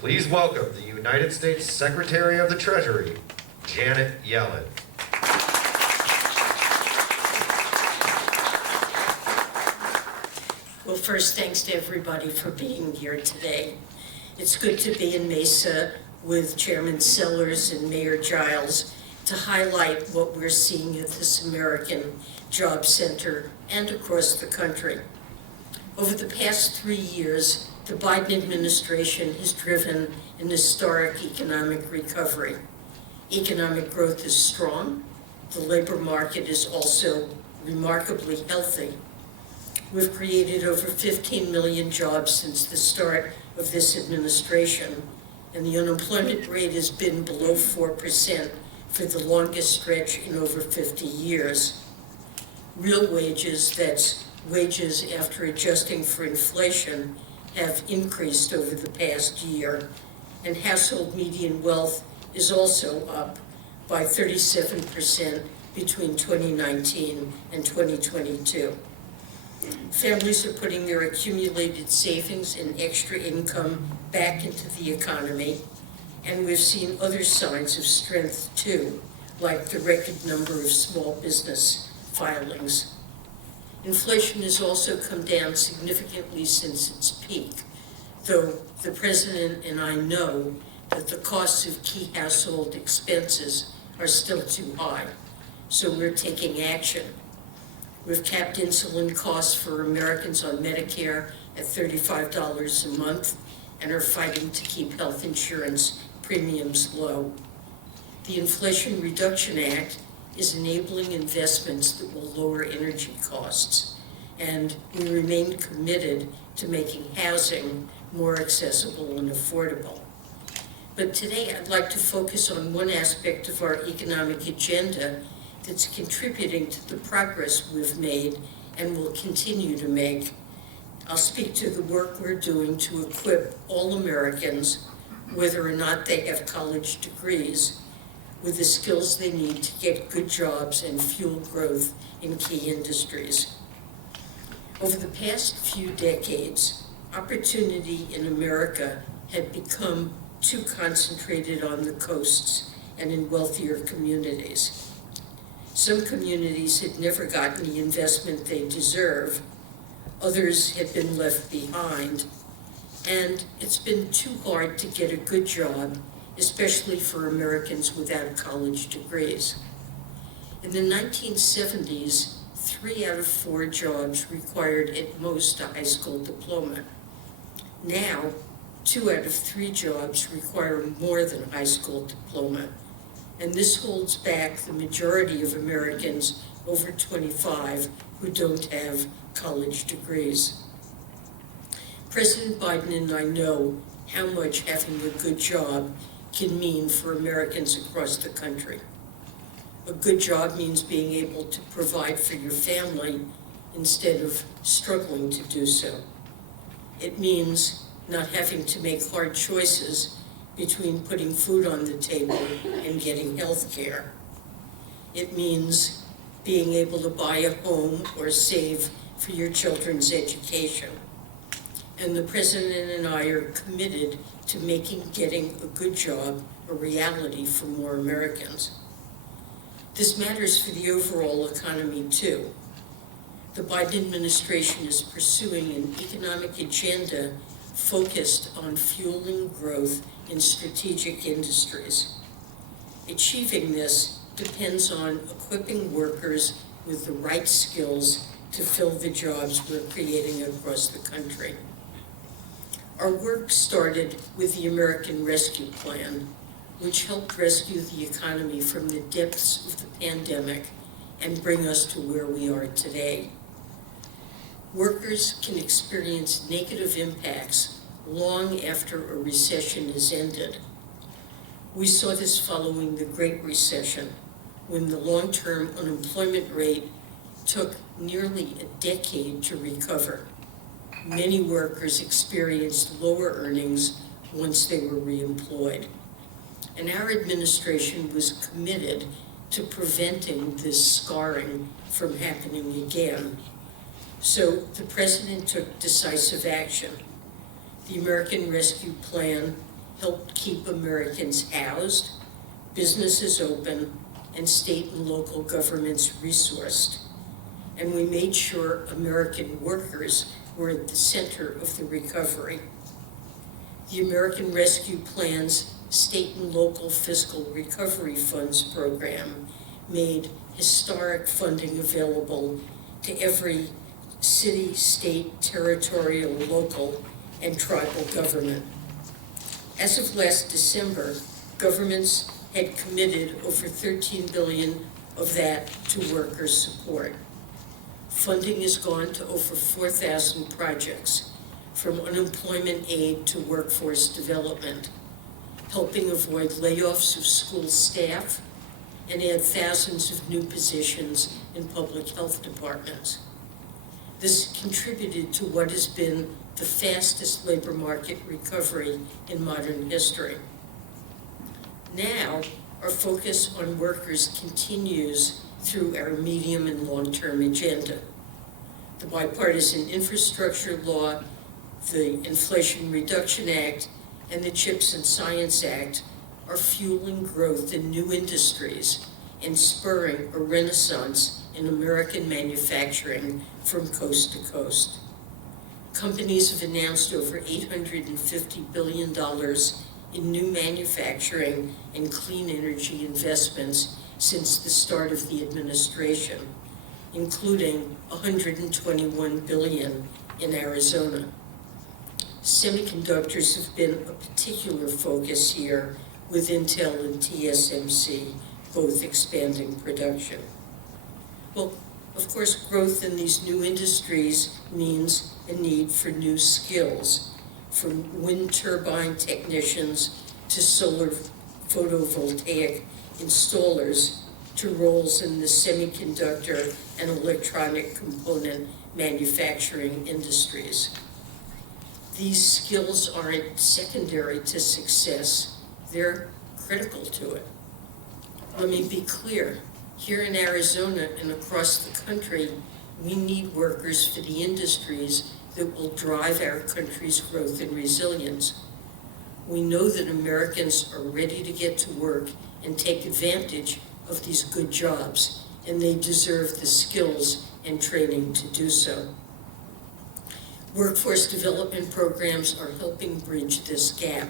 Please welcome the United States Secretary of the Treasury, Janet Yellen. Well, first, thanks to everybody for being here today. It's good to be in Mesa with Chairman Sellers and Mayor Giles to highlight what we're seeing at this American Job Center and across the country. Over the past 3 years, the Biden administration has driven an historic economic recovery. Economic growth is strong. The labor market is also remarkably healthy. We've created over 15 million jobs since the start of this administration, and the unemployment rate has been below 4% for the longest stretch in over 50 years. Real wages, that's wages after adjusting for inflation, have increased over the past year, and household median wealth is also up by 37% between 2019 and 2022. Families are putting their accumulated savings and extra income back into the economy, and we've seen other signs of strength too, like the record number of small business filings. Inflation has also come down significantly since its peak, though the President and I know that the costs of key household expenses are still too high, so we're taking action. We've capped insulin costs for Americans on Medicare at $35 a month and are fighting to keep health insurance premiums low. The Inflation Reduction Act is enabling investments that will lower energy costs, and we remain committed to making housing more accessible and affordable. But today I'd like to focus on one aspect of our economic agenda that's contributing to the progress we've made and will continue to make. I'll speak to the work we're doing to equip all Americans, whether or not they have college degrees, with the skills they need to get good jobs and fuel growth in key industries. Over the past few decades, opportunity in America had become too concentrated on the coasts and in wealthier communities. Some communities had never gotten the investment they deserve, others had been left behind, and it's been too hard to get a good job, especially for Americans without college degrees. In the 1970s, 3 out of 4 jobs required at most a high school diploma. Now, 2 out of 3 jobs require more than a high school diploma, and this holds back the majority of Americans over 25 who don't have college degrees. President Biden and I know how much having a good job can mean for Americans across the country. A good job means being able to provide for your family instead of struggling to do so. It means not having to make hard choices between putting food on the table and getting health care. It means being able to buy a home or save for your children's education. And the President and I are committed to making getting a good job a reality for more Americans. This matters for the overall economy too. The Biden administration is pursuing an economic agenda focused on fueling growth in strategic industries. Achieving this depends on equipping workers with the right skills to fill the jobs we're creating across the country. Our work started with the American Rescue Plan, which helped rescue the economy from the depths of the pandemic and bring us to where we are today. Workers can experience negative impacts long after a recession is ended. We saw this following the Great Recession, when the long-term unemployment rate took nearly a decade to recover. Many workers experienced lower earnings once they were reemployed. And our administration was committed to preventing this scarring from happening again. So the President took decisive action. The American Rescue Plan helped keep Americans housed, businesses open, and state and local governments resourced. And we made sure American workers were at the center of the recovery. The American Rescue Plan's State and Local Fiscal Recovery Funds program made historic funding available to every city, state, territorial, local, and tribal government. As of last December, governments had committed over $13 billion of that to worker support. Funding has gone to over 4,000 projects, from unemployment aid to workforce development, helping avoid layoffs of school staff and add thousands of new positions in public health departments. This contributed to what has been the fastest labor market recovery in modern history. Now, our focus on workers continues through our medium and long-term agenda. The Bipartisan Infrastructure Law, the Inflation Reduction Act, and the CHIPS and Science Act are fueling growth in new industries and spurring a renaissance in American manufacturing from coast to coast. Companies have announced over $850 billion in new manufacturing and clean energy investments since the start of the administration, including $121 billion in Arizona. Semiconductors have been a particular focus here, with Intel and TSMC both expanding production. Well, of course, growth in these new industries means a need for new skills, from wind turbine technicians to solar photovoltaic installers to roles in the semiconductor and electronic component manufacturing industries. These skills aren't secondary to success, they're critical to it. Let me be clear, here in Arizona and across the country, we need workers for the industries that will drive our country's growth and resilience. We know that Americans are ready to get to work and take advantage of these good jobs, and they deserve the skills and training to do so. Workforce development programs are helping bridge this gap,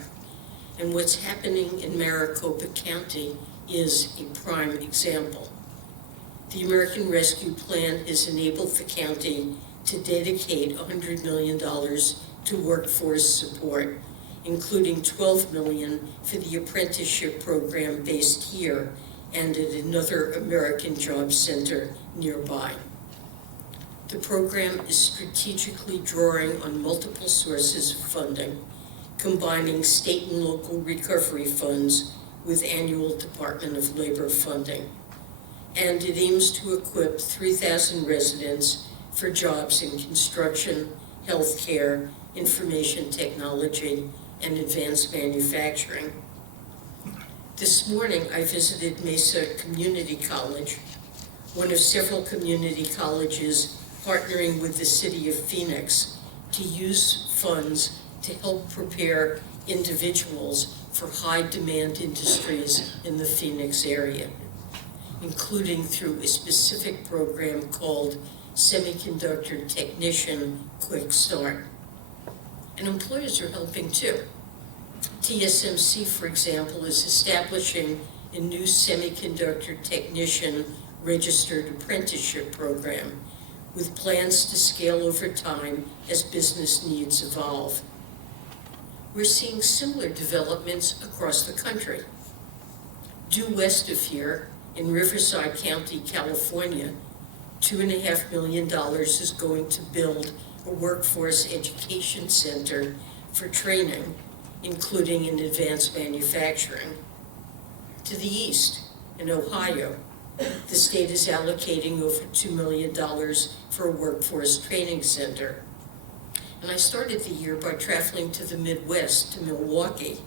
and what's happening in Maricopa County is a prime example. The American Rescue Plan has enabled the county to dedicate $100 million to workforce support, including $12 million for the apprenticeship program based here and at another American Job Center nearby. The program is strategically drawing on multiple sources of funding, combining state and local recovery funds with annual Department of Labor funding. And it aims to equip 3,000 residents for jobs in construction, healthcare, information technology, and advanced manufacturing. This morning, I visited Mesa Community College, one of several community colleges partnering with the city of Phoenix to use funds to help prepare individuals for high-demand industries in the Phoenix area, including through a specific program called Semiconductor Technician Quick Start. And employers are helping too. TSMC, for example, is establishing a new semiconductor technician registered apprenticeship program with plans to scale over time as business needs evolve. We're seeing similar developments across the country. Due west of here, in Riverside County, California, $2.5 million is going to build a workforce education center for training, including in advanced manufacturing. To the east, in Ohio, the state is allocating over $2 million for a workforce training center. And I started the year by traveling to the Midwest, to Milwaukee,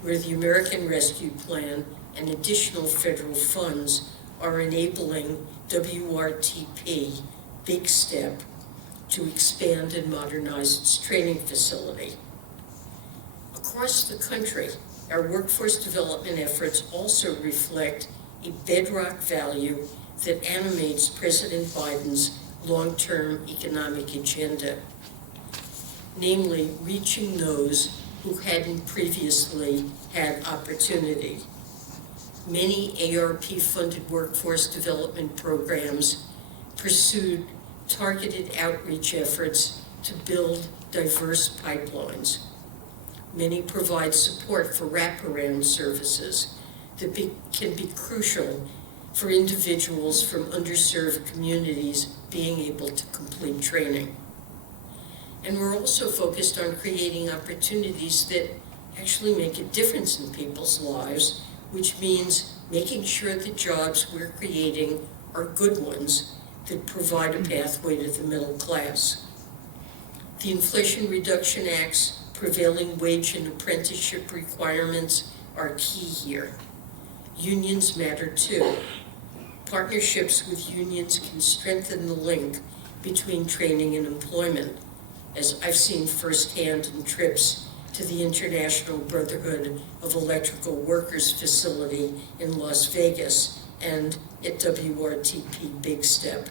where the American Rescue Plan and additional federal funds are enabling WRTP, Big Step, to expand and modernize its training facility. Across the country, Our workforce development efforts also reflect a bedrock value that animates President Biden's long-term economic agenda, namely reaching those who hadn't previously had opportunity. Many ARP-funded workforce development programs pursued targeted outreach efforts to build diverse pipelines. Many provide support for wraparound services that can be crucial for individuals from underserved communities being able to complete training. And we're also focused on creating opportunities that actually make a difference in people's lives, which means making sure the jobs we're creating are good ones that provide a pathway to the middle class. The Inflation Reduction Act's prevailing wage and apprenticeship requirements are key here. Unions matter too. Partnerships with unions can strengthen the link between training and employment, as I've seen firsthand in trips to the International Brotherhood of Electrical Workers facility in Las Vegas and at WRTP Big Step.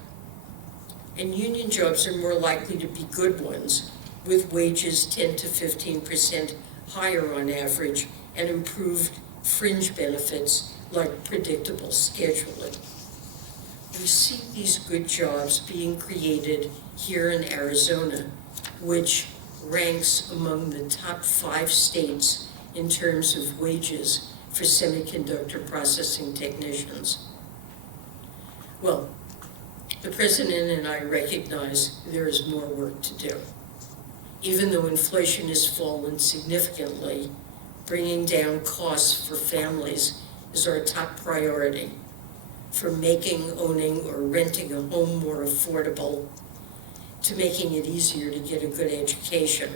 And union jobs are more likely to be good ones, with wages 10 to 15% higher on average and improved fringe benefits like predictable scheduling. We see these good jobs being created here in Arizona, which ranks among the top 5 states in terms of wages for semiconductor processing technicians. Well, the President and I recognize there is more work to do. Even though inflation has fallen significantly, bringing down costs for families is our top priority. From making, owning, or renting a home more affordable to making it easier to get a good education.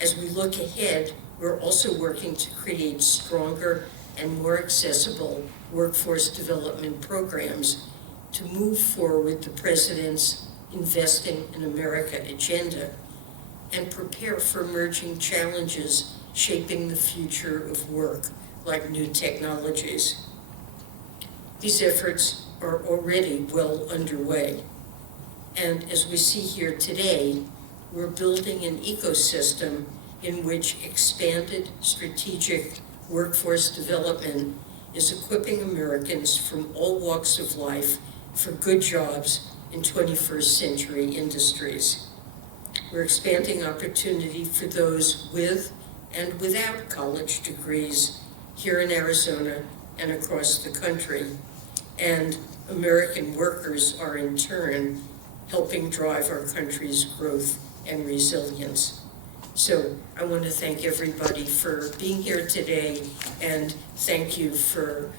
As we look ahead, we're also working to create stronger and more accessible workforce development programs to move forward the President's Investing in America agenda and prepare for emerging challenges shaping the future of work, like new technologies. These efforts are already well underway. And as we see here today, we're building an ecosystem in which expanded strategic workforce development is equipping Americans from all walks of life for good jobs in 21st century industries. We're expanding opportunity for those with and without college degrees here in Arizona and across the country. And American workers are in turn helping drive our country's growth and resilience. So I want to thank everybody for being here today, and thank you for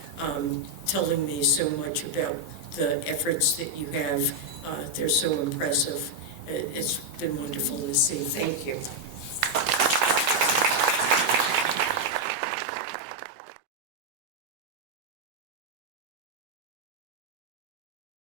telling me so much about the efforts that you have. They're so impressive. It's been wonderful to see. Thank you.